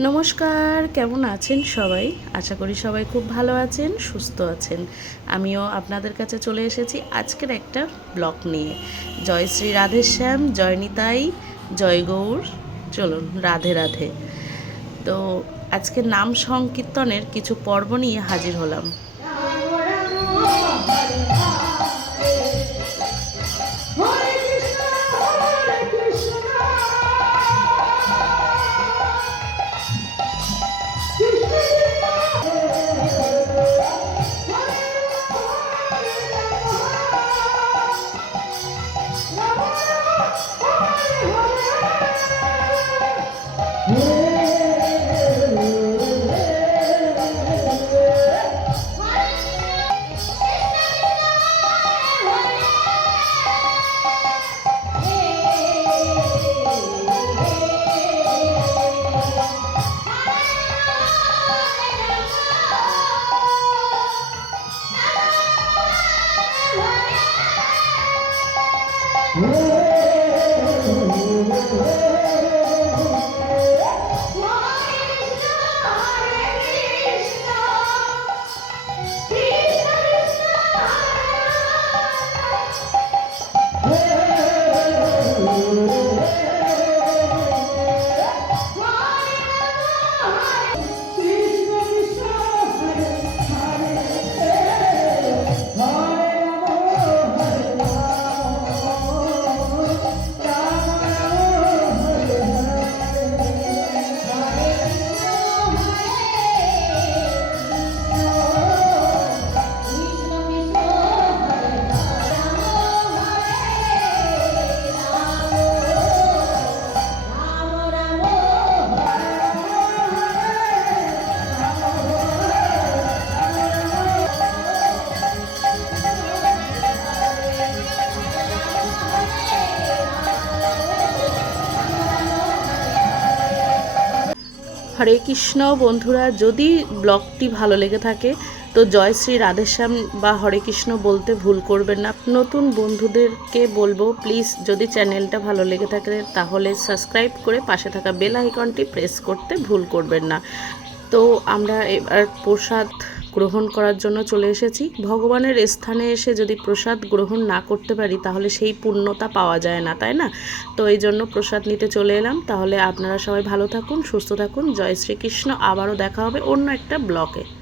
নমস্কার, কেমন আছেন সবাই? আশা করি সবাই খুব ভালো আছেন, সুস্থ আছেন। আমিও আপনাদের কাছে চলে এসেছি আজকের একটা ব্লগ নিয়ে। জয় শ্রী রাধেশ্যাম জয় নিতাই, জয় গৌর। চলুন, রাধে রাধে। তো আজকে নাম সংকীর্তনের কিছু পর্ব নিয়ে হাজির হলাম। Uh! হরে কৃষ্ণ বন্ধুরা, যদি ব্লগটি ভালো লেগে থাকে, তো জয় শ্রী রাধেশ্যাম বা হরে কৃষ্ণ বলতে ভুল করবেন না। নতুন বন্ধুদেরকে বলব, প্লিজ যদি চ্যানেলটা ভালো লেগে থাকে, তাহলে সাবস্ক্রাইব করে পাশে থাকা বেল আইকনটি প্রেস করতে ভুল করবেন না। তো আমরা এবার প্রসাদ গ্রহণ করার জন্য চলে এসেছি। ভগবানের স্থানে এসে যদি প্রসাদ গ্রহণ না করতে পারি, তাহলে সেই পূর্ণতা পাওয়া যায় না, তাই না? তো এই জন্য প্রসাদ নিতে চলে এলাম। তাহলে আপনারা সবাই ভালো থাকুন, সুস্থ থাকুন। জয় শ্রীকৃষ্ণ। আবারও দেখা হবে অন্য একটা ব্লকে।